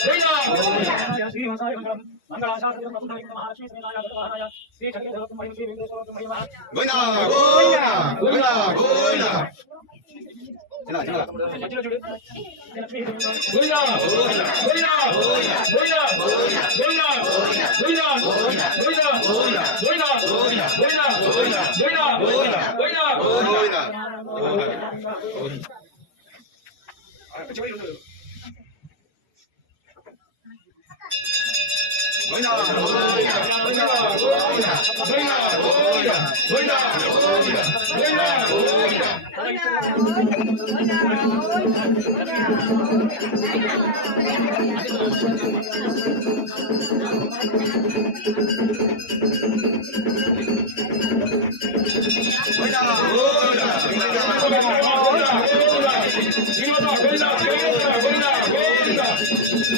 శ్రీనివాసాయ మంగళం మంగళాశాసనం మహాలక్ష్మీ శ్రీనారాయణ శ్రీ చక్రధరం మరియు శ్రీ వెంకటేశ్వర మహిమ గోవిందా గోవిందా గోవిందా గోవిందా చలా చలా మధ్యలో చూడు లక్ష్మీ గోవిందా గోవిందా గోవిందా గోవిందా గోవిందా గోవిందా గోవిందా గోవిందా గోవిందా గోవిందా గోవిందా గోవిందా గోవిందా గోవిందా గోవిందా గోవిందా చివరి ఉంది గోవిందా గోవిందా గోవిందా గోవిందా గోవిందా గోవిందా గోవిందా